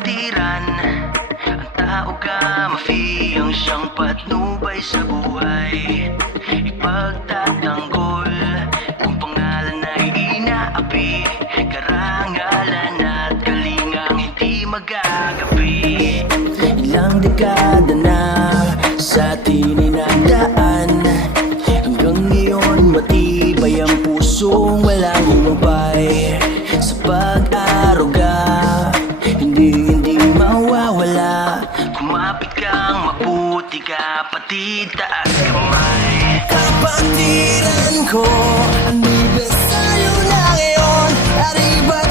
kapatiran. Ang tao ka mafiyang siyang patnubay sa buhay. Ipagtatanggol kung pangalan ay inaapi. Karangalan at kalingang hindi magagapi. Ilang dekada na sa atin inagdaan, hanggang ngayon matibay ang pusong walang humabay. Sa pag-aruga, hindi mawawala. Kumapit kang mabuti kapatid, taas kamay. Kapatiran ko, anibersaryo na ngayon, at iba't